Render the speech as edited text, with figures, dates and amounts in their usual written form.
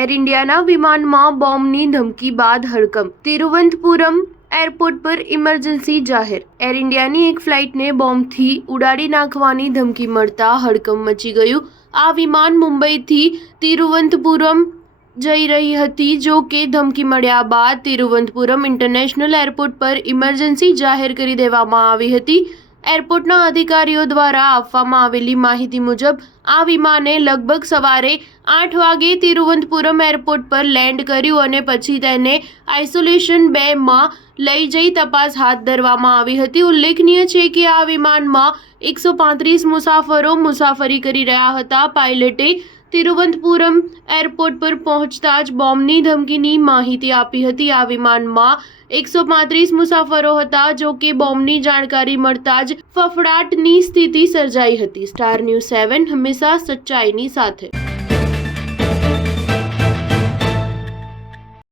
Air ઇન્ડિયાના વિમાનમાં બોમ્બની ધમકી બાદ હડકંપ. તિરુવનંતપુરમ એરપોર્ટ પર ઇમરજન્સી જાહેર. એર ઇન્ડિયાની એક ફ્લાઇટને બોમ્બથી ઉડાડી નાખવાની ધમકી મળતા હડકંપ મચી ગયું. આ વિમાન મુંબઈથી તિરુવનંતપુરમ જઈ રહી હતી. જો કે ધમકી મળ્યા બાદ તિરુવનંતપુરમ ઇન્ટરનેશનલ એરપોર્ટ પર ઇમરજન્સી જાહેર કરી દેવામાં આવી હતી. એરપોર્ટના અધિકારીઓ દ્વારા આપવામાં આવેલી માહિતી મુજબ આ વિમાને લગભગ સવારે 8 વાગે તિરુવનંતપુરમ એરપોર્ટ પર લેન્ડ કર્યું અને પછી તેને આઇસોલેશન 2માં લઈ જઈ તપાસ હાથ ધરવામાં આવી હતી. ઉલ્લેખનીય છે કે આ વિમાનમાં 135 મુસાફરો મુસાફરી કરી રહ્યા હતા. પાયલટે તિરુવનંતપુરમ એરપોર્ટ પર પહોંચતા જ બોમ્બની ધમકીની માહિતી આપી હતી. આ વિમાનમાં 135 મુસાફરો હતા. જો કે બોમ્બની જાણકારી મળતા જ ફફડાટની સ્થિતિ સર્જાઈ હતી. સ્ટાર ન્યૂઝ 7 હંમેશા સચ્ચાઈની સાથે.